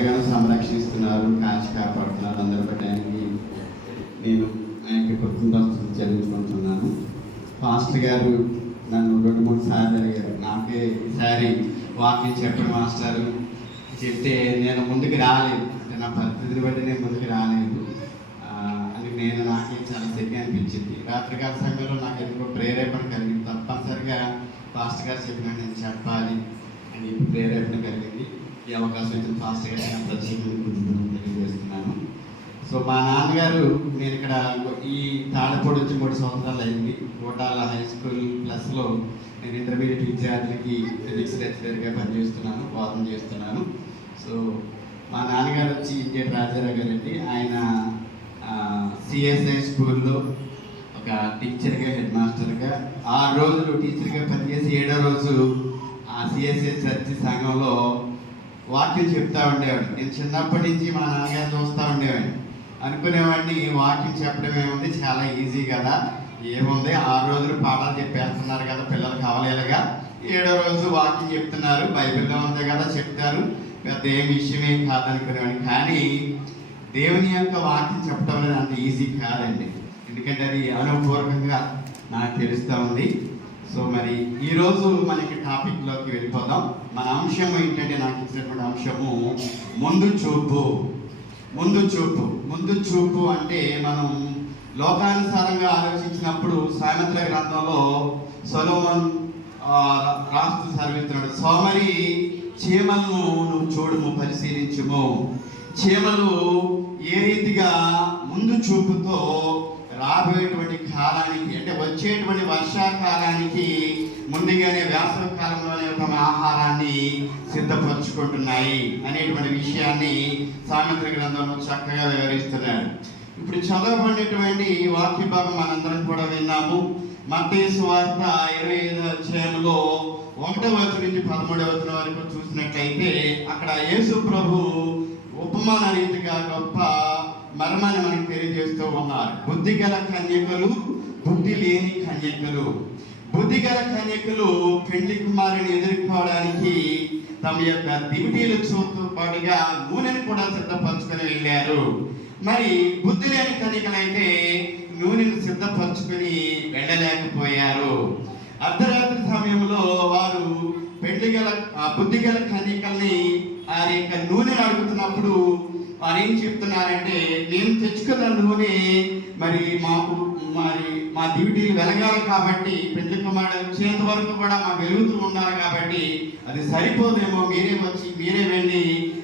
ఎంతగానో సంరక్షిస్తున్నారు, కాచి కాపాడుతున్నారు. అందరి బట్టి ఆయనకి నేను ఆయనకి కృతజ్ఞతలు చెల్లించుకుంటున్నాను. పాస్టర్ గారు నన్ను 2-3 సార్లు అడిగారు, నాకే ఈసారి వాక్యం చెప్పండి మాస్టారు చెప్తే నేను ముందుకు రాలేదు, అంటే నా పరిస్థితిని బట్టి నేను ముందుకు రాలేదు. అది నాకే చాలా శక్తి అనిపించింది. రాత్రికాల సమయంలో నాకు ఎందుకో ప్రేరేపణ కలిగింది, తప్పనిసరిగా పాస్టర్ గారు చెప్పిన నేను చెప్పాలి అని ప్రేరేపణ కలిగింది. ఈ అవకాశం ఇచ్చిన పాస్టర్ గారికి నేను ప్రత్యేకంగా తెలియజేస్తున్నాను. సో మా నాన్నగారు, నేను ఇక్కడ ఈ తాళపూడి వచ్చి 3 సంవత్సరాలు అయింది. కోటాల హై స్కూల్ ప్లస్లో నేను ఇంటర్మీడియట్ విద్యార్థులకి ఫిజిక్స్ లెక్చరర్గా పనిచేస్తున్నాను, బోధన చేస్తున్నాను. సో మా నాన్నగారు వచ్చి ఇండియన్ రాజారావు గారు అండి. ఆయన సిఎస్ఐ స్కూల్లో ఒక టీచర్గా, హెడ్ మాస్టర్గా 6 రోజులు టీచర్గా పనిచేసి 7వ రోజు ఆ సిఎస్ఐ చర్చి సంఘంలో వాక్యం చెప్తా ఉండేవాడు. నేను చిన్నప్పటి నుంచి మా నాన్నగారు చూస్తూ ఉండేవాడిని, అనుకునేవాడిని వాక్యం చెప్పడం ఏముంది, చాలా ఈజీ కదా, ఏముంది 6 రోజులు పాఠాలు చెప్పేస్తున్నారు కదా పిల్లలకు అవలేలుగా, 7వ రోజు వాక్యం చెప్తున్నారు, బైబిల్లో ఉంది కదా చెప్తారు, పెద్ద ఏం విషయమేం కాదనుకునేవాడిని. కానీ దేవుని యొక్క వాక్యం చెప్పడం అనేది అంత ఈజీ కాదండి, ఎందుకంటే అది అనుభవపూర్వకంగా నాకు తెలుస్తూ ఉంది. సో మరి ఈరోజు మనకి టాపిక్లోకి వెళ్ళిపోదాం. మన అంశం ఏంటంటే, నాకు ఇచ్చినటువంటి అంశము ముందు చూపు. ముందు చూపు. ముందు చూపు అంటే మనం లోకానుసారంగా ఆలోచించినప్పుడు సామెతల గ్రంథంలో సొలొమోను రాస్తూ సెలవిస్తున్నాడు, సోమరి చీమలను నువ్వు చూడుము, పరిశీలించుము. చీమలు ఏ రీతిగా ముందు చూపుతో రాబోయేటువంటి కాలానికి, అంటే వచ్చేటువంటి వర్షాకాలానికి ముందుగానే వేసవి కాలంలోనే తమ ఆహారాన్ని సిద్ధపరచుకుంటున్నాయి అనేటువంటి విషయాన్ని సామెతల గ్రంథంలో చక్కగా వివరిస్తున్నాడు. ఇప్పుడు చదవబడినటువంటి వాక్య భాగం మనందరం కూడా విన్నాము. మత్తయి సువార్త 25వ అధ్యాయంలో 1వ వచనం నుంచి 13వ వచనం వరకు చూసినట్లయితే అక్కడ యేసు ప్రభు ఉపమాన రీతిగా గొప్ప మర్మాన్ని మనకు తెలియజేస్తూ ఉన్నారు. బుద్ధిగల కన్యకలు, బుద్ధి లేని కన్యకలు. బుద్ధిగల కన్యకలు పెండ్లి కుమారుని ఎదుర్కోవడానికి తమ యొక్క దివిటీలు చూస్తూ పాటుగా నూనెను కూడా సిద్ధపరచుకొని వెళ్ళారు. మరి బుద్ధి లేని కన్యకలైతే నూనెను సిద్ధపరచుకొని వెళ్ళలేకపోయారు. అర్ధరాత్రి సమయంలో వారు బుద్ధిగల కన్యకల్ని ఆ యొక్క నూనెను అడుగుతున్నప్పుడు వారు ఏం చెప్తున్నారంటే, నేను తెచ్చుకున్న నూనె మరి మా డ్యూటీలు వెలగాలి కాబట్టి, పెళ్లి కుమారుడు వచ్చేంత వరకు కూడా మా వెలుగుతూ ఉన్నారు కాబట్టి అది సరిపోదేమో, మీరే వెళ్ళి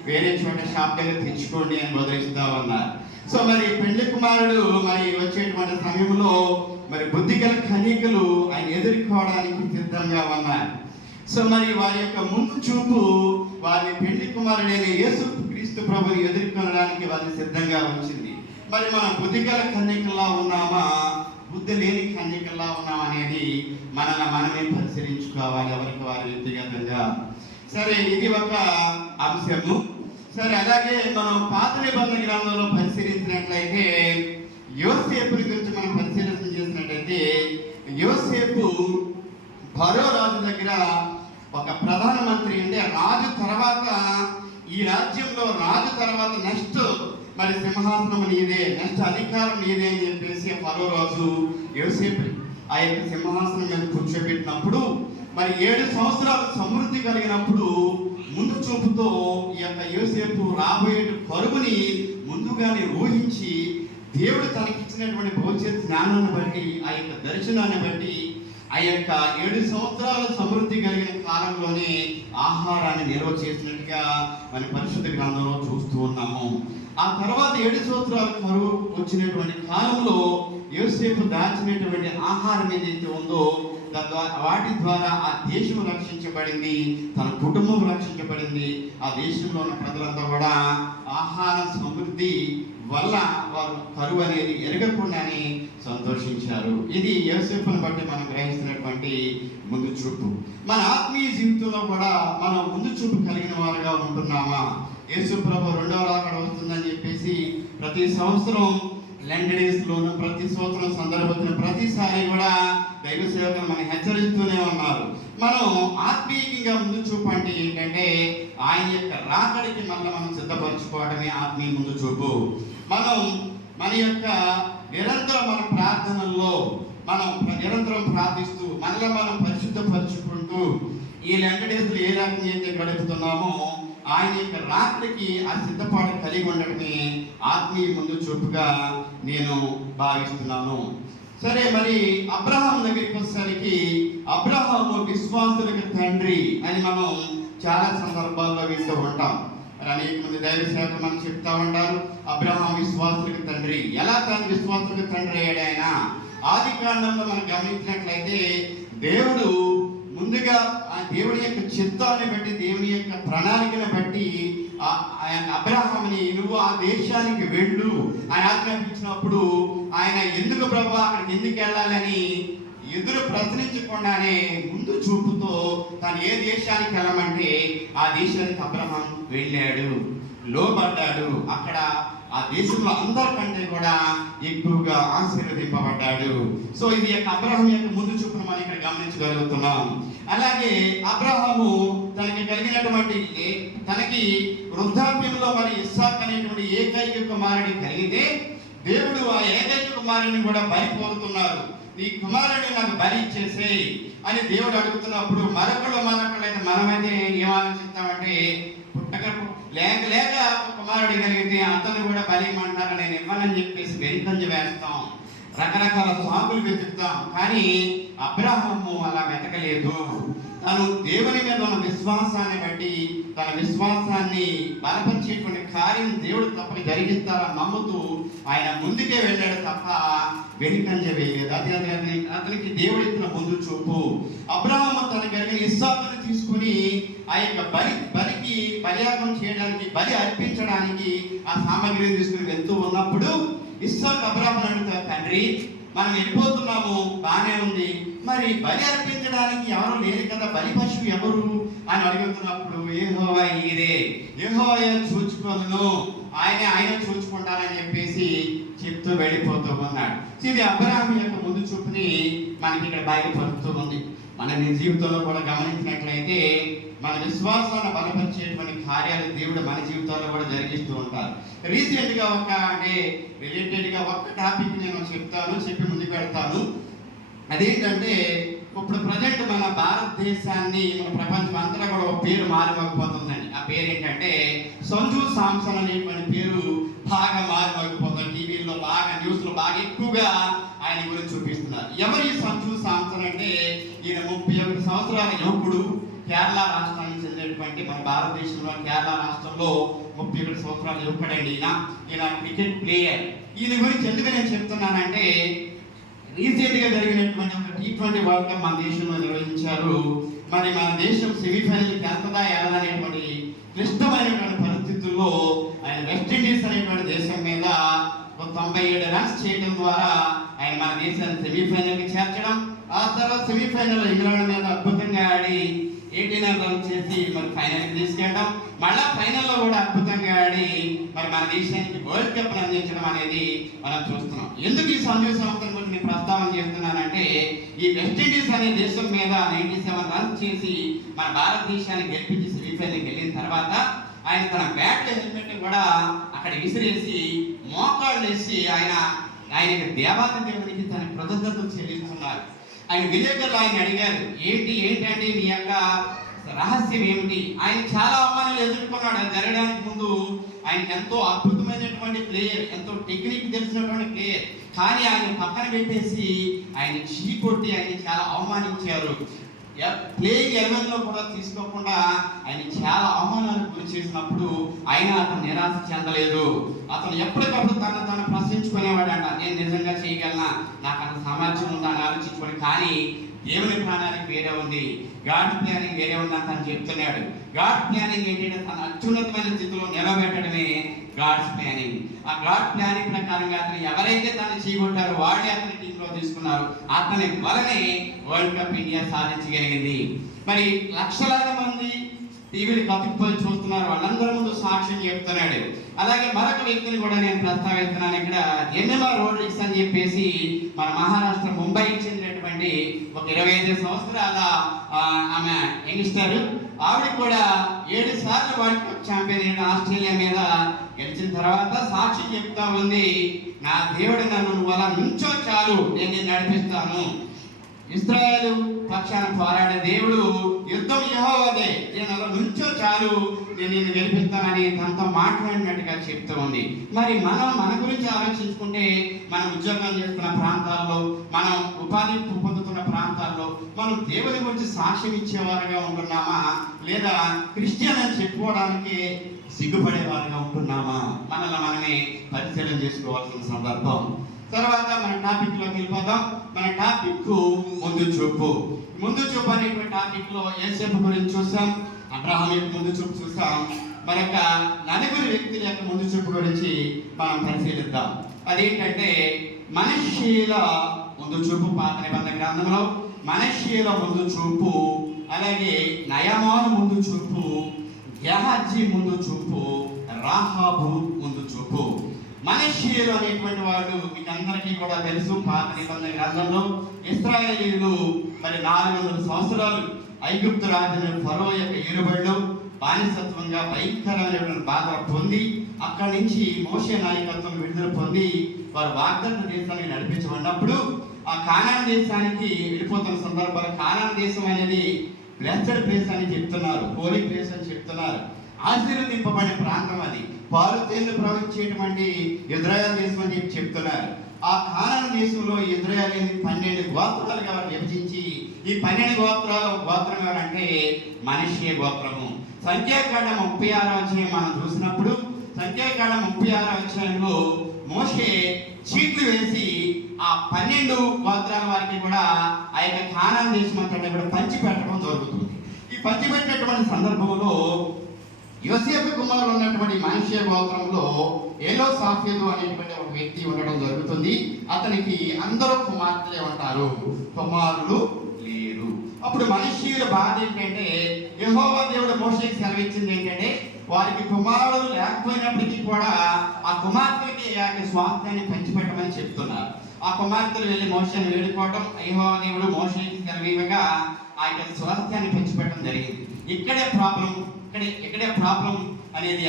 వేరే చోట షాప్ దగ్గర తెచ్చుకోండి అని బోధిస్తూ ఉన్నారు. సో మరి పెళ్లి కుమారుడు మరి వచ్చేటువంటి సమయంలో మరి బుద్ధిగల కన్యకలు ఆయన ఎదుర్కోవడానికి సిద్ధంగా ఉన్నారు. సో మరి వారి యొక్క ముందు చూపు వారి పెళ్లి కుమారుడైన యేసు క్రీస్తు ప్రభుని ఎదుర్కొనడానికి వారిని సిద్ధంగా ఉంచింది. మరి మనం బుద్ధిగల కన్యకల్లా ఉన్నామా, బుద్ధి లేని కన్యకల్లా ఉన్నామా అనేది మనమే పరిశీలించుకోవాలి, ఎవరికి వారి వ్యక్తిగతంగా. సరే, ఇది ఒక అంశము. సరే, అలాగే మనం పాత నిబంధన గ్రంథంలో పరిశీలించినట్లయితే యోసేపు గురించి మనం పరిశీలన చేసినట్లయితే, యోసేపు ఫరో రాజు దగ్గర ఒక ప్రధానమంత్రి, అంటే రాజు తర్వాత, ఈ రాజ్యంలో రాజు తర్వాత నెక్స్ట్ మరి సింహాసనం నీదే, నెక్స్ట్ అధికారం నీదే అని చెప్పేసి ఫరో రాజు యోసేపు ఆ యొక్క సింహాసనం మీద కూర్చోబెట్టినప్పుడు మరి 7 సంవత్సరాలు సమృద్ధి కలిగినప్పుడు ముందు చూపుతో ఈ యొక్క యోసేపు రాబోయే కరువుని ముందుగానే ఊహించి దేవుడు తనకిచ్చినటువంటి భవిష్యత్ జ్ఞానాన్ని బట్టి, ఆ యొక్క దర్శనాన్ని బట్టి ఆ యొక్క 7 సంవత్సరాల సమృద్ధి కలిగిన కాలంలోనే ఆహారాన్ని నిల్వ చేసినట్టుగా మన పరిశుద్ధ గ్రంథంలో చూస్తూ ఉన్నాము. ఆ తర్వాత 7 సంవత్సరాల కరువు వచ్చినటువంటి కాలంలో యోసేపు దాచినటువంటి ఆహారం ఏదైతే ఉందో వాటి ద్వారా ఆ దేశం రక్షించబడింది, తన కుటుంబం రక్షించబడింది. ఆ దేశంలో ఉన్న ప్రజలంతా కూడా ఆహార సమృద్ధి వల్ల వారు కరువు అనేది ఎరగకుండానే సంతోషించారు. ఇది యోసేపును బట్టి మనం గ్రహిస్తున్నటువంటి ముందు చూపు. మన ఆత్మీయ జీవితంలో కూడా మనం ముందు చూపు కలిగిన వారుగా ఉంటున్నామా? యేసు ప్రభు 2వ రాకడ వస్తుందని చెప్పేసి ప్రతి సంవత్సరం లెంట్ డేస్లోను ప్రతి సంవత్సరం సందర్భం ప్రతిసారి కూడా దైవ సేవకులు మనం హెచ్చరిస్తూనే ఉన్నారు. మనం ఆత్మీయంగా ముందు చూపు అంటే ఏంటంటే ఆయన యొక్క రాకడికి మనం సిద్ధపరచుకోవడమే ఆత్మీయ ముందు చూపు. మనం మన యొక్క నిరంతరం మన ప్రార్థనల్లో మనం నిరంతరం ప్రార్థిస్తూ మనం పరిశుద్ధపరచుకుంటూ ఈ లెంట్ డేస్లో ఏ రకంగా అయితే గడుపుతున్నామో ఆయన యొక్క రాత్రికి ఆ సిద్ధపాటు కలిగి ఉండటమే ఆత్మీయ ముందు చూపుగా నేను భావిస్తున్నాను. సరే, మరి అబ్రహాం దగ్గరికి వచ్చేసరికి అబ్రహాము విశ్వాసులకు తండ్రి అని మనం చాలా సందర్భాల్లో వింటూ ఉంటాం. మరి అనేక మంది దైవ సేవకులు మనం చెప్తా ఉంటారు అబ్రహాం విశ్వాసులకు తండ్రి. ఎలా తను విశ్వాసులకు తండ్రి అయ్యాడు? ఆయన ఆది కాండంలో మనం గమనించినట్లయితే దేవుడు ముందుగా ఆ దేవుని యొక్క చిత్తాన్ని బట్టి దేవుని యొక్క ప్రణాళికను బట్టి ఆయన అబ్రహాముని నువ్వు ఆ దేశానికి వెళ్ళు ఆయన ఆజ్ఞాపించినప్పుడు ఆయన ఎందుకు ప్రభు అక్కడికి ఎందుకు వెళ్ళాలని ఎదురు ప్రశ్నించకుండానే ముందు చూపుతో తను ఏ దేశానికి వెళ్ళమంటే ఆ దేశానికి అబ్రహాం వెళ్ళాడు, లోబడ్డాడు. అక్కడ ఆ దేశంలో అందరికంటే కూడా ఎక్కువగా ఆశీర్వదింపబడ్డాడు. సో ఇది యొక్క అబ్రహాం యొక్క ముందు చూపును మనం ఇక్కడ గమనించగలుగుతున్నాం. అలాగే అబ్రహాము తనకి కలిగినటువంటి తనకి వృద్ధాప్యంలో మరి ఇస్సాక్ అనేటువంటి ఏకైక కుమారుడి కలిగితే దేవుడు ఆ ఏకైక కుమారుని కూడా బలి కోరుతున్నారు. నీ కుమారుడిని నాకు బలి ఇచ్చేసేయి అని దేవుడు అడుగుతున్నప్పుడు మనకళ్ళైతే మనమైతే ఏం ఆలోచిస్తామంటే లేక లేక కుమారుడు కలిగితే అతను కూడా బలి ఇమ్మంటారు, నేను ఇవ్వనని చెప్పేసి వెనుకంజ వేస్తాం, రకరకాల సాకులు వెతుకుతాం. కానీ అబ్రహాము అలా వెతకలేదు. తను దేవుని మీద ఉన్న విశ్వాసాన్ని బట్టి తన విశ్వాసాన్ని బలపరిచేటువంటి కార్యం దేవుడు తప్పని జరిగిస్తారని నమ్ముతూ ఆయన ముందుకే వెళ్ళాడు తప్ప వెనుకంజ వేయలేదు. అతనికి దేవుడు ఇచ్చిన ముందు చూపు. అబ్రహాము తన కలిగిన ఇస్సాకును తీసుకుని ఆ యొక్క బలికి బలియాగం చేయడానికి బలి అర్పించడానికి ఆ సామాగ్రిని తీసుకుని వెళ్తూ ఉన్నప్పుడు ఇస్సాకు అబ్రహామును అడుగుతారు, తండ్రి మనం వెళ్ళిపోతున్నాము, బాగానే ఉంది, మరి బలి అర్పించడానికి ఎవరు లేరు కదా, బలి పశువు ఎవరు అని అడుగుతున్నప్పుడు యెహోవా ఈరే, యెహోవా చూచుకొనును, ఆయన చూచుకుంటారని చెప్పేసి చెప్తూ వెళ్ళిపోతూ ఉన్నాడు. ఇది అబ్రహాము యొక్క ముందు చూపుని మనకి ఇక్కడ బయలుపరుస్తూ ఉంది. మన జీవితంలో కూడా గమనించినట్లయితే మన విశ్వాసాన్ని బలపరిచేటువంటి కార్యాలు దేవుడు మన జీవితాల్లో కూడా జరిగిస్తూ ఉంటారు. రీసెంట్గా రిలేటెడ్గా ఒక్క టాపిక్ నేను చెప్పి ముందుకు పెడతాను. అదేంటంటే ఇప్పుడు ప్రజెంట్ మన భారతదేశాన్ని మన ప్రపంచం అంతా కూడా ఒక పేరు మారిపోతుందండి. ఆ పేరు ఏంటంటే సంజు సామ్సన్ అనేటువంటి పేరు బాగా మారిపోతుంది. టీవీలో బాగా న్యూస్లో బాగా ఎక్కువగా ఆయన గురించి చూపిస్తున్నారు. ఎవరి సంజు సామ్సన్ అంటే ఈయన 31 సంవత్సరాల యువకుడు, కేరళ రాష్ట్రానికి చెందినటువంటి మన భారతదేశంలో కేరళ రాష్ట్రంలో 31 సంవత్సరాల యువకుడండి. ఈయన క్రికెట్ ప్లేయర్. ఈయన గురించి ఎందుకు నేను చెప్తున్నానంటే రీసెంట్గా జరిగినటువంటి ఒక T20 వరల్డ్ కప్ మన దేశంలో నిర్వహించారు. మరి మన దేశం సెమీఫైనల్ వెళ్తుందా వెళ్ళదనేటువంటి క్లిష్టమైనటువంటి పరిస్థితుల్లో ఆయన వెస్టిండీస్ అనేటువంటి దేశం మీద 97 రన్స్ చేయడం ద్వారా ఆయన మన దేశాన్ని సెమీఫైనల్కి చేర్చడం, ఆ తర్వాత సెమీఫైనల్ ఇంగ్లాండ్ మీద అద్భుతంగా ఆడి 89 రన్స్ చేసి మరి ఫైనల్కి తీసుకెళ్ళడం, మళ్ళా ఫైనల్లో కూడా అద్భుతంగా ఆడి మరి మన దేశానికి వరల్డ్ కప్ అందించడం అనేది మనం చూస్తున్నాం. ఎందుకు ఈ సంజు సంస్థల గురించి నేను ప్రస్తావన చేస్తున్నానంటే ఈ వెస్టిండీస్ అనే దేశం మీద 97 రన్స్ చేసి మన భారతదేశాన్ని గెలిపించి సెమీఫైనల్కి వెళ్ళిన తర్వాత ఆయన తన బ్యాట్ హెల్మెట్ కూడా అక్కడ విసిరేసి మోకాళ్ళు వేసి ఆయన దేవాది దేవునికి తన కృతజ్ఞతలు చెల్లిస్తున్నారు. ఆయన విలేకరులు ఆయన అడిగారు, ఏంటంటే మీ యొక్క రహస్యం ఏమిటి? ఆయన చాలా అవమానాలు ఎదుర్కొన్నాడు. అది జరగడానికి ముందు ఆయన ఎంతో అద్భుతమైనటువంటి ప్లేయర్, ఎంతో టెక్నిక్ తెలిసినటువంటి ప్లేయర్, కానీ ఆయన పక్కన పెట్టేసి ఆయన చీకొట్టి ఆయన చాలా అవమానించారు. ప్లేయింగ్ 11లో కూడా తీసుకోకుండా ఆయన చాలా అవమానాలకు గురి చేసినప్పుడు అయినా అతను నిరాశ చెందలేదు. అతను ఎప్పటికప్పుడు తను ప్రశ్నించుకునేవాడంట, నేను నిజంగా చేయగలనా, నాకు అంత సామర్థ్యం ఉందా అని ఆలోచించుకోండి. కానీ దేవుని ప్రణాళిక వేరే ఉంది, గాడ్ ప్లానింగ్ వేరే ఉంది అని తను చెప్తున్నాడు. గాడ్ ప్లానింగ్ ఏంటంటే తన అత్యున్నతమైన స్థితిలో నిలబెట్టడమే గాడ్స్ ప్లానింగ్. ఆ గాడ్ ప్లానింగ్ ప్రకారంగా అతను ఎవరైతే తను చేయగొట్టారో వాళ్ళే అతని టీంలో తీసుకున్నారు. అతని వలనే వరల్డ్ కప్ ఇండియా సాధించగలిగింది. మరి లక్షలాది మంది టీవీలు కతుక్కుపోయి చూస్తున్నారు, వాళ్ళందరి ముందు సాక్ష్యం చెప్తున్నాడు. అలాగే మరొక వ్యక్తిని కూడా నేను ప్రస్తావిస్తున్నాను. ఇక్కడ ఎన్నెమా రోడ్రిక్స్ అని చెప్పేసి మన మహారాష్ట్ర ముంబైకి చెందినటువంటి ఒక 25 సంవత్సరాల ఆమె యంగ్స్టర్. ఆవిడ కూడా 7 సార్లు వరల్డ్ కప్ ఛాంపియన్ ఆస్ట్రేలియా మీద గెలిచిన తర్వాత సాక్షి చెప్తా ఉంది, నా దేవుడు నన్ను నువ్వు అలా నుంచో చాలు, నేను నిన్ను నడిపిస్తాను. ఇశ్రాయేలు పక్షాన పోరాడే దేవుడు, యుద్ధం యెహోవాదే, నేను అలా నుంచో చాలు, నేను నిన్ను గెలిపిస్తానని తనతో మాట్లాడినట్టుగా చెప్తూ ఉంది. మరి మనం మన గురించి ఆలోచించుకుంటే, మనం ఉద్యోగం చేస్తున్న ప్రాంతాల్లో, మనం ఉపాధి పొందుతున్న ప్రాంతాల్లో మనం దేవుని గురించి సాక్ష్యం ఇచ్చేవారుగా ఉంటున్నామా, లేదా క్రిస్టియన్ అని చెప్పుకోవడానికి సిగ్గుపడేవారుగా ఉంటున్నామా? మనల్ని మనమే పరిశీలన చేసుకోవాల్సిన సందర్భం. తర్వాత మన టాపిక్ లోకి వెళ్ళిపోదాం. మన టాపిక్ ముందు చూపు. ముందు చూపు అనేటువంటి టాపిక్ లో యోసేపు గురించి చూసాం, అబ్రహాం యొక్క ముందు చూపు చూసాం. మరొక నలుగురు వ్యక్తుల యొక్క ముందు చూపు గురించి మనం పరిశీలిద్దాం. అదేంటంటే మనష్షీల ముందు చూపు. పాత నిబంధన గ్రంథంలో మనష్షీల ముందు చూపు, అలాగే నయమాను ముందు చూపు, గెహజీ ముందు చూపు, రాహాబు ముందు చూపు. మనష్షీయులు అనేటువంటి వాడు మీకు అందరికీ కూడా తెలుసు. పాత నిబంధన గ్రంథంలో ఇశ్రాయేలీయులు మరి 400 సంవత్సరాలు ఐగుప్తు రాజుని ఫరో యొక్క ఏలుబడిలో బానిసత్వంగా భయంకరమైన బాధలు పొంది, అక్కడి నుంచి మోషే నాయకత్వం విడుదల పొంది వారు వాగ్దాన దేశానికి నడిపించబడినప్పుడు ఆ కానాన్ దేశానికి వెళ్ళిపోతున్న సందర్భంలో, కానాన్ దేశం అనేది బ్లెస్డ్ ప్లేస్ అని చెప్తున్నారు, హోలీ ప్లేస్ అని చెప్తున్నారు, ఆశీర్వదింపబడిన ప్రాంతం, అది పాలు తేళ్లు ప్రవహించేటువంటి ఇజ్రాయెల్ దేశం అని చెప్పి చెప్తున్నారు. ఆ కానాను దేశంలో ఇజ్రాయెల్ 12 గోత్రాలుగా విభజించి, ఈ 12 గోత్రాల గోత్రం ఎవరంటే మనష్షే గోత్రము. సంఖ్యాకాండం 36వ అధ్యాయం మనం చూసినప్పుడు, సంఖ్యాకాండం 36వ అధ్యాయంలో మోషే చీట్లు వేసి ఆ 12 గోత్రాల వారికి కూడా ఆ యొక్క కానాను దేశం అంతా కూడా పంచి పెట్టడం జరుగుతుంది. ఈ పంచి పెట్టినటువంటి సందర్భంలో యోసేపు కుమారులు ఉన్నటువంటి మనష్షే గోత్రంలో ఎలోసాఫెదు అనేటువంటి ఒక వ్యక్తి ఉండడం జరుగుతుంది. అతనికి అందరూ కుమార్తెలే ఉంటారు, కుమారులు లేరు. అప్పుడు మనష్షీయుల బాధ ఏంటంటే, యెహోవా దేవుడు మోషేకి సెలవిచ్చింది ఏంటంటే, వారికి కుమారులు లేకపోయినప్పటికీ కూడా ఆ కుమార్తెలకి స్వాస్థ్యాన్ని పంచిపెట్టమని చెప్తున్నారు. ఆ కుమార్తెలు వెళ్ళి మోషేని వేడుకోవడం, యెహోవా దేవుడు మోషేకి సెలవివ్వగా ఆ యొక్క స్వాస్థ్యాన్ని పంచిపెట్టడం జరిగింది. ఇక్కడే ప్రాబ్లం అనేది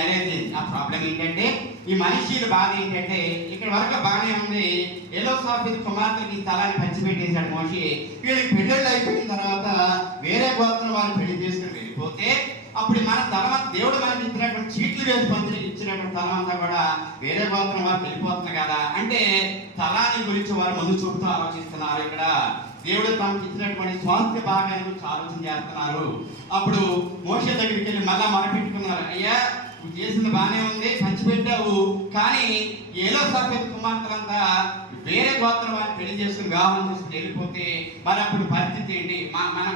ఆ ప్రాబ్లం ఏంటంటే, ఈ మనష్షీయుల బాధ ఏంటంటే, ఇక్కడ వరకు బాగానే ఉంది, ఎలోసాఫెదు కుమార్తెకి స్థలాన్ని పంచిపెట్టేశాడు మోషే. వీళ్ళకి పెళ్ళిళ్ళు అయిపోయిన తర్వాత వేరే గోత్రం వాళ్ళు పెళ్లి చేసుకుని వెళ్ళిపోతే, అప్పుడు మన తలం దేవుడు మనకి ఇచ్చినటువంటి చీట్లు వేసి పంచులు ఇచ్చినటువంటి తలం అంతా కూడా వేరే గోత్రం వారికి వెళ్ళిపోతుంది కదా. అంటే తలాన్ని గురించి వారు ముందు చూపుతూ ఆలోచిస్తున్నారు. ఇక్కడ దేవుడు తమకు ఇచ్చినటువంటి స్వాస్థ్య భాగాన్ని గురించి ఆలోచన చేస్తున్నారు. అప్పుడు మోషే దగ్గరికి వెళ్ళి మళ్ళా మొరపెట్టుకున్నారు, అయ్యా నువ్వు చేసింది బాగానే ఉంది, పంచిపెట్టావు, కానీ ఎలోసాఫెదు కుమార్తెలంతా వేరే గోత్రం వారిని పెళ్లి చేసుకుని వివాహం చేసుకుని వెళ్ళిపోతే మరి అప్పుడు పరిస్థితి ఏంటి?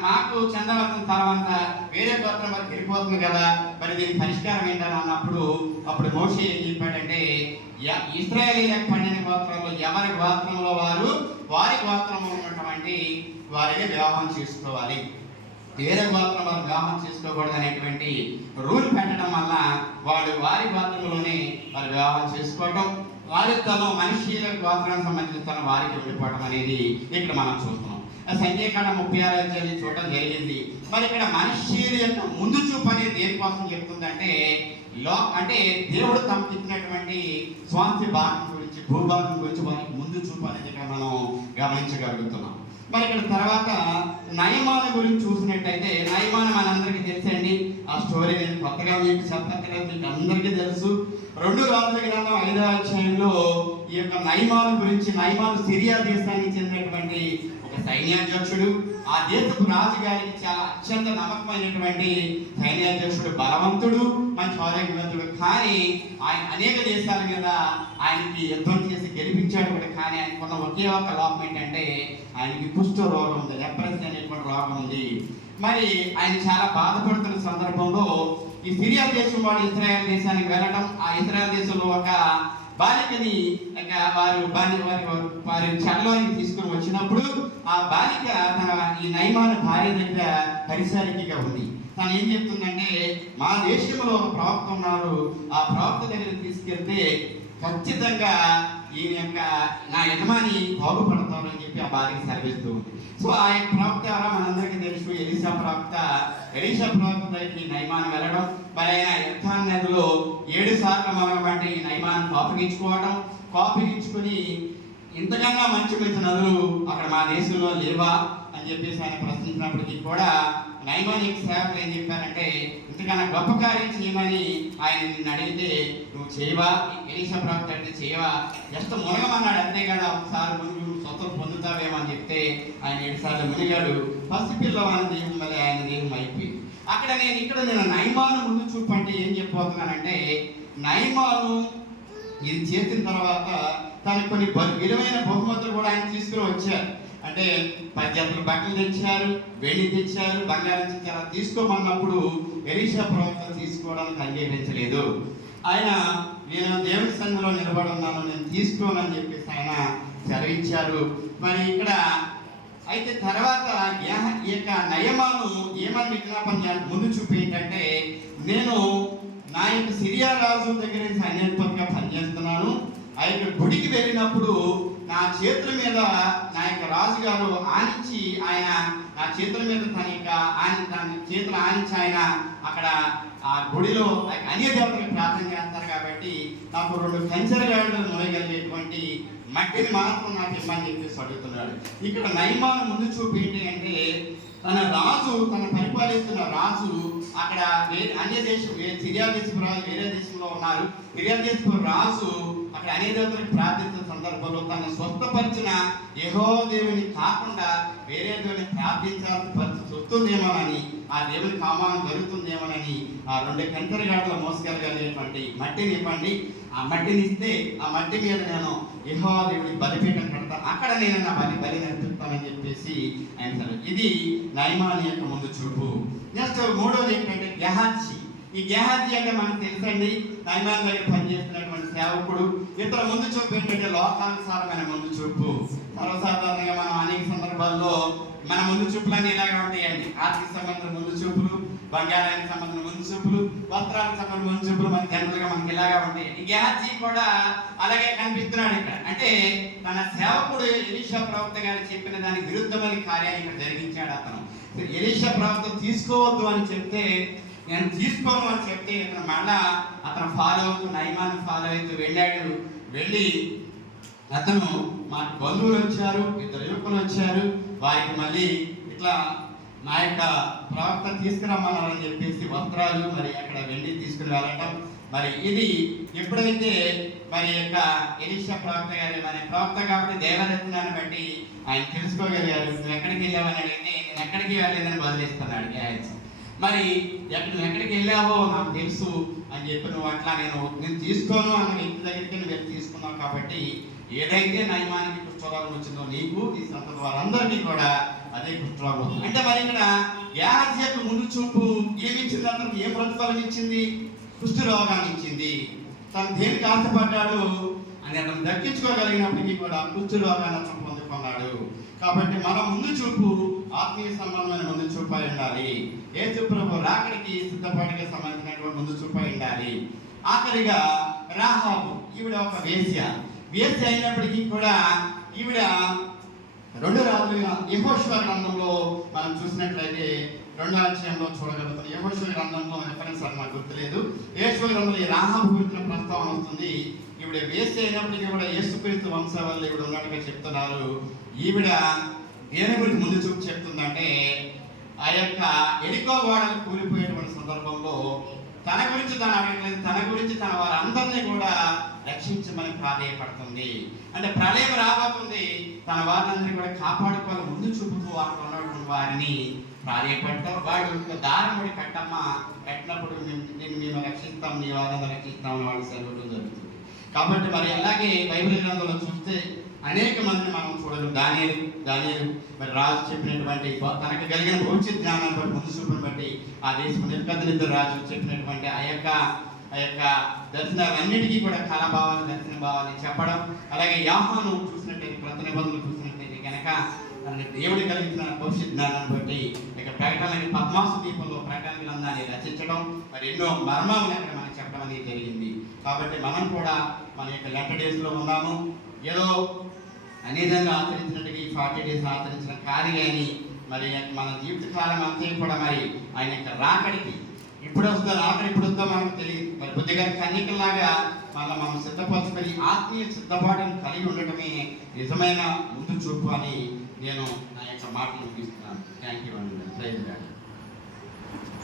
మాకు చందవలసిన తర్వాత వేరే గోత్రం వారికి వెళ్ళిపోతుంది కదా, మరి దీని పరిష్కారం ఏంటని అన్నప్పుడు అప్పుడు మోషే ఏం చెప్పాడంటే, ఇశ్రాయేలీయులకు 12 గోత్రంలో ఎవరి గోత్రంలో వారి గోత్రంలో ఉన్నటువంటి వారిని వివాహం చేసుకోవాలి, వేరే గోత్రం వారు వివాహం చేసుకోకూడదు అనేటువంటి రూల్ పెట్టడం వల్ల వారి గోత్రంలోనే వారు వివాహం చేసుకోవడం, వారి తనం మనష్షీయుల గోత్రానికి సంబంధించిన తన వారికి వెళ్ళిపోవడం అనేది ఇక్కడ మనం చూస్తున్నాం. సంఖ్యాకాండం 36వ అధ్యాయం చూడడం జరిగింది. మరి ఇక్కడ మనష్షీయుల యొక్క ముందు చూపు అనేది దేనికోసం చెప్తుందంటే, అంటే దేవుడు తమకు ఇచ్చినటువంటి స్వాస్థ్య భాగం గురించి, భూభాగం గురించి వారికి ముందు చూపు అనేది ఇక్కడ మనం గమనించగలుగుతున్నాం. మరి ఇక్కడ తర్వాత నయమాను గురించి చూసినట్టయితే, నయమాను మనందరికీ తెలుసండి. ఆ స్టోరీ నేను కొత్తగా మీకు చెప్పక్కర్లేదు, మీకు అందరికీ తెలుసు. 2 రాజుల గ్రంథం 5వ అధ్యాయంలో ఈ యొక్క నయమాను గురించి, నయమాను సిరియా దేశానికి చెందినటువంటి ఒక సైన్యాధ్యక్షుడు, ఆ దేశపు రాజుగారికి చాలా అత్యంత నమ్మకమైనటువంటి సైన్యాధ్యక్షుడు, బలవంతుడు, మంచి ఆరోగ్యవంతుడు. కానీ ఆయన అనేక దేశాల మీద ఆయనకి యుద్ధం చేసి గెలిపించాడు కూడా. కానీ ఆయనకున్న ఒకే ఒక లోపం ఏంటంటే, ఆయనకి కుష్ఠ రోగం ఉంది, లెప్రసీ అనేటువంటి రోగం ఉంది. మరి ఆయన చాలా బాధపడుతున్న సందర్భంలో ఈ సిరియా దేశం వాళ్ళు ఇశ్రాయేల్ దేశానికి వెళ్ళడం, ఆ ఇశ్రాయేల్ దేశంలో ఒక బాలికని వారి చెరలోకి తీసుకుని వచ్చినప్పుడు ఆ బాలిక తన ఈ నయమాను భార్య దగ్గర పరిచారికగా ఉంది. తను ఏం చెప్తుందంటే, మా దేశంలో ఒక ప్రవక్త ఉన్నారు, ఆ ప్రవక్త దగ్గరికి తీసుకెళ్తే ఖచ్చితంగా ఈయన యొక్క నా యజమాని బాగుపడతారని చెప్పి ఆ భార్యకి సెలవిస్తూ ఉంది. సో ఆ యొక్క ప్రవక్త ఎవరో మనందరికీ తెలుసు, ఎలీషా ప్రవక్త. ఎలీషా ప్రవక్త దగ్గరికి నయమాన్ వెళ్ళడం, మరి ఆయన యర్దాను నదిలో 7 సార్లు మొదలుపెట్టి ఈ నయమాన్ కోపగించుకుని ఇంతకన్నా మంచి మంచి నదులు అక్కడ మా దేశంలో లేవా అని చెప్పేసి ఆయన ప్రశ్నించినప్పటికీ కూడా నయమాన్ యొక్క సేవకులు ఏం చెప్పారంటే, ఇంతకన్నా గొప్ప కార్యం చేయమని ఆయన నిన్ను అడిగితే నువ్వు చేయవా, ఎలీషా ప్రవక్త అంటే చేయవా, జస్ట్ మునగమన్నాడు అంతే కదా, ఒకసారి మునుగు స్వతం పొందుతావేమో అని చెప్తే ఆయన 7 సార్లు మునిగాడు. పసిపిల్లవాని దేహం వల్ల ఆయన దేహం అయిపోయింది. నేను నయమాను ముందు చూపు అంటే ఏం చెప్పబోతున్నానంటే, నయమాను ఇది చేసిన తర్వాత తనకు కొన్ని విలువైన బహుమతులు కూడా ఆయన తీసుకుని వచ్చారు. అంటే 10 జతలు బట్టలు తెచ్చారు, వెండి తెచ్చారు, బంగారం తెచ్చారు. తీసుకోమన్నప్పుడు ఎలీషా ప్రవక్త తీసుకోవడానికి అంగీకరించలేదు. ఆయన నేను దేవుని సన్నిధిలో నిలబడి ఉన్నాను, నేను తీసుకోనని చెప్పేసి ఆయన సెలవిచ్చారు. మరి ఇక్కడ అయితే తర్వాత ఈ యొక్క నయమాను ఏమని విజ్ఞాపన ముందు చూపి ఏంటంటే, నేను నా యొక్క సిరియా రాజు దగ్గర సైన్యాధిపతిగా పనిచేస్తున్నాను. ఆ యొక్క గుడికి వెళ్ళినప్పుడు నా చేతుల మీద నా యొక్క రాజుగారు ఆనించి ఆయన నా చేతుల మీద తన చేతులు ఆనించి ఆయన అక్కడ ఆ గుడిలో అన్య దేవతలకు ప్రార్థన చేస్తారు. కాబట్టి నాకు 2 కంచెరగాళ్ళు మోయగలిగేటువంటి మట్టిని మాత్రం నాకు ఇమ్మని చెప్పేసి అడుగుతున్నాడు. ఇక్కడ నయమాను ముందు చూపు ఏంటి అంటే, తన పరిపాలిస్తున్న రాజు అక్కడ అన్య దేశం సిరియా దేశపు రాజు వేరే దేశంలో ఉన్నారు. సిరియా దేశపు రాజు అక్కడ అన్య దేవతలకు ప్రార్థిస్తున్న సందర్భంలో తను స్వస్థపరిచిన యెహోవా దేవుని కాకుండా వేరే దేవుని ప్రార్థించాల్సిన పరిస్థితి వస్తుందేమోనని, ఆ దేవుని కామానం జరుగుతుందేమోనని ఆ 2 కంచెరగాళ్ళలో మోసుకెళ్ళగలిగేటువంటి మట్టిని ఇవ్వండి, ఆ మట్టిని ఇస్తే ఆ మట్టి మీద నేను యెహోవా దేవుడికి బలిపీఠం కడతాను, అక్కడ నేను నా బలి నడిపిస్తానని చెప్పేసి ఆయన. ఇది నయమాను యొక్క ముందు చూపు. నెక్స్ట్ 3వది ఏంటంటే గెహాజీ. ఈ గెహాజీ అంటే మనకు తెలుసండి, నయమాను దగ్గర పనిచేస్తున్నటువంటి సేవకుడు. ఇతర ముందు చూపు ఏంటంటే లోకానుసారమైన ముందు చూపు. సర్వసాధారణంగా మనం అనేక సందర్భాల్లో మన ముందు చూపులన్నీ ఇలాగే ఉంటాయండి. ఆర్థిక సంబంధం ముందు చూపులు, బంగారానికి సంబంధించిన ముందు చూపులు, వస్త్రాలకు సంబంధించిన ముందు చూపులు మనకి జనరల్గా మనకి ఇలాగా ఉంటాయి. ఈ గెహాజీ కూడా అలాగే కనిపిస్తున్నాడు ఇక్కడ. అంటే తన సేవకుడు ఎలీషా ప్రవక్త గారు చెప్పిన దానికి విరుద్ధమైన కార్యాన్ని ఇక్కడ జరిగించాడు అతను. ఎలీషా ప్రవక్త తీసుకోవద్దు అని చెప్తే, నేను తీసుకోను అని చెప్తే ఇతను మళ్ళా అతను ఫాలో అవుతూ నయమాను ఫాలో అవుతూ వెళ్ళి అతను మాకు బంధువులు వచ్చారు, 2 యువకులు వచ్చారు, వారికి మళ్ళీ ఇట్లా నా యొక్క ప్రవక్త తీసుకురమ్మన్నారని చెప్పేసి వస్త్రాలు మరి అక్కడ వెండి తీసుకుని వెళ్ళటం. మరి ఇది ఎప్పుడైతే మరి యొక్క ఎలీషా ప్రవక్త గారు మరి ప్రవక్త కాబట్టి దేవదర్శనాన్ని బట్టి ఆయన తెలుసుకోగలిగారు. నువ్వు ఎక్కడికి వెళ్ళావని అడిగితే నేను ఎక్కడికి వెళ్ళలేదని బదిలిస్తున్నాడు గెహాజీ. మరి నువ్వు ఎక్కడికి వెళ్ళావో నాకు తెలుసు అని చెప్పి నువ్వు అట్లా నేను తీసుకోను అన్న వ్యక్తి దగ్గరికి నువ్వు వెళ్ళి తీసుకున్నావు. కాబట్టి ఏదైతే నయమానికి కుష్ఠరోగం వచ్చిందో నీకు ఈ సంతతి వారందరికీ కూడా అదే కుష్ఠరోగం వస్తుంది. అంటే మరి ఇక్కడ గెహాజీ యొక్క ముందు చూపు ఏమిచ్చింది, అతనికి ఏం ప్రతిఫలం ఇచ్చింది? కుష్ఠరోగాన్ని ఇచ్చింది. తను దేనికి ఆశపడ్డాడు అని అతను దక్కించుకోగలిగినప్పటికీ కూడా కుష్ఠరోగాన్ని అతను పొందుకున్నాడు. కాబట్టి మన ముందు చూపు ఆత్మీయ సంబంధమైన ముందు చూపు అయి ఉండాలి. యేసు ప్రభు రాకడికి సిద్ధపడికి సంబంధించినటువంటి ముందు చూపు అయి ఉండాలి. ఆఖరిగా రాహాబు, ఈవిడ ఒక వేశ్య అయినప్పటికీ కూడా ఈవిడ 2 రాజుల యెహోషువ గ్రంథంలో మనం చూసినట్లయితే 2వ అధ్యాయంలో చూడగలుగుతాం. యెహోషువ గ్రంథంలో రిఫరెన్స్ అని నాకు గుర్తులేదు. యెహోషువ గ్రంథంలో ఈ రాహాబు గురించిన ప్రస్తావన వస్తుంది. ఈవిడ వేశ్య అయినప్పటికీ కూడా యేసుక్రీస్తు వంశావళిలో ఈవిడ ఉన్నట్టుగా చెప్తున్నారు. ఈవిడ దేని గురించి ముందు చూపు చెప్తుందంటే, ఆ యొక్క ఎరికో గోడలు కూలిపోయేటువంటి సందర్భంలో తన గురించి తను అడగలేదు, తన గురించి తన వారందరినీ కూడా రక్షించమని ప్రాధేయపడుతుంది. అంటే ప్రళయం రాబోతుంది, తన వారందరినీ కూడా కాపాడుకోవాలి ముందు చూపుతూ అక్కడ ఉన్నటువంటి వారిని ప్రాధేయపడతారు. వాడు దారముడి కట్టమ్మా కట్టినప్పుడు మేము రక్షిస్తాం, నీ వారిని రక్షిస్తామని వాళ్ళు సెలవులు జరుగుతుంది. కాబట్టి మరి అలాగే బైబిల్ గ్రంథంలో చూస్తే అనేక మందిని మనం చూడగలం. దానియేలు మరి రాజు చెప్పినటువంటి తనకు కలిగిన భవిష్యత్ జ్ఞానాన్ని బట్టి ముందు చూపుని బట్టి ఆ దేశం నెబుకద్నెజరు రాజు చెప్పినటువంటి ఆ యొక్క దర్శనాలన్నిటికీ కూడా కళాభావాలు, దర్శన భావాలు చెప్పడం. అలాగే యోహాను చూసినట్టయితే, కొత్త నిబంధనలు చూసినట్టయితే కనుక అని దేవుడి కలిగించిన భవిష్యత్ జ్ఞానాన్ని బట్టి ఇక ప్రకటనకి పద్మాసు దీపంలో ప్రకటన గ్రంథాన్ని రచించడం మరి ఎన్నో మర్మాలను అక్కడ మనకి చెప్పడం అనేది జరిగింది. కాబట్టి మనం కూడా మన యొక్క లెటర్ డేస్లో ఉన్నాము. ఏదో అనేదంగా ఆచరించినట్టుగా ఈ 40 days ఆచరించిన కాదు కానీ మరి మన జీవితకాలం అంతా కూడా మరి ఆయన యొక్క రాకడికి ఇప్పుడు వస్తుందో రాకడి ఇప్పుడు వస్తుందో మనకు తెలియదు. మరి బుద్ధిగా కన్యకలాగా మనం సిద్ధపరచుకొని ఆత్మీయ సిద్ధపాటును కలిగి ఉండటమే నిజమైన ముందు చూపు అని నేను నా యొక్క మాటలు ముగిస్తున్నాను. థ్యాంక్ యూ అండి.